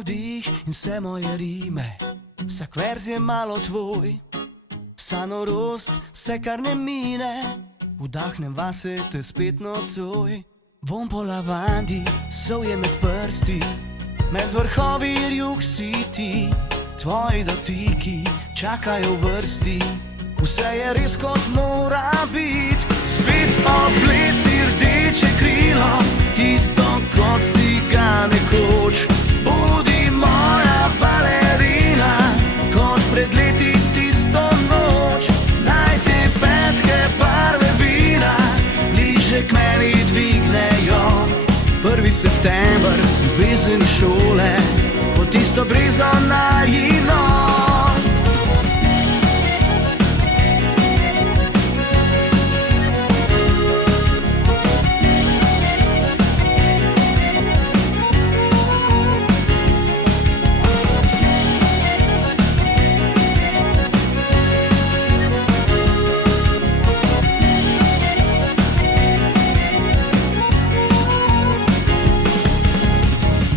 navdih in vse moje rime, vsak verz je malo tvoj. Vsa norost, vse kar ne mine, vdahnem vase te spet nocoj. Vonj po lavandi, solje med prsti, med vrhovi rjuh si ti. Tvoji dotiki čakajo v vrsti, vse je res kot mora bit. Spet obleci rdeče krilo, tisto kot si ga nekoč. Budi moja balerina, kot pred leti tisto noč. Naj te petke barve vina bliže k meni dvignejo. 1. september, ljubezen šole, po tisto brezo najino.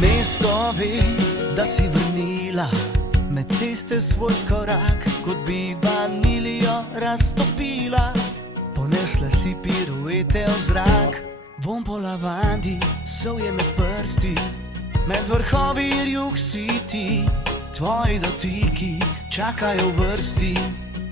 Mesto ve, da si vrnila med ceste svoj korak, kot bi vanilijo raztopila. Ponesla si piruete v zrak, vonj po lavandi, solje med prsti, med vrhovi rjuh si ti. Tvoji dotiki čakajo v vrsti,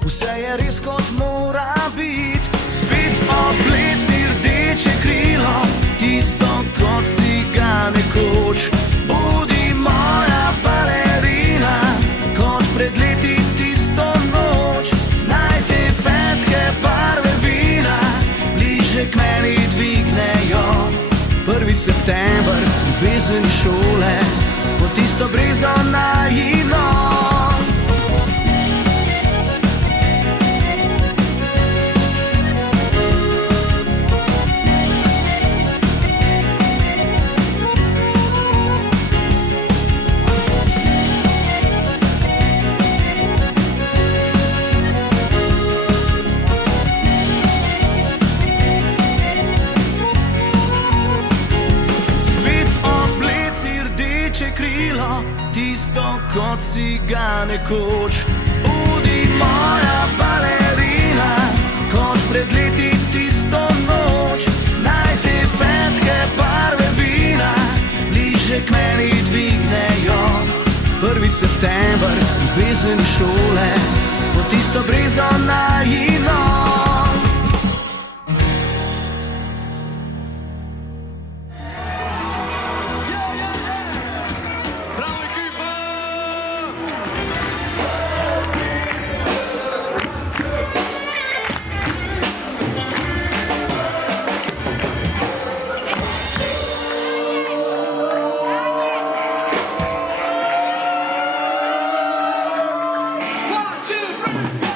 vse je res kot mora bit. Spet obleci rdeče krilo, tisto kot si ga nekoč. Budi moja balerina, kot pred leti tisto noč. Naj te petke barve vina bliže k meni dvignejo. 1. september, ljubezen šole, po tisto brezo najino. Krilo, tisto kot si ga nekoč. Budi moja balerina, kot pred leti tisto noč. Naj te petke barve vina bliže k meni dvignejo. 1. september, ljubezen šole, po tisto brezo najino. One, two, three.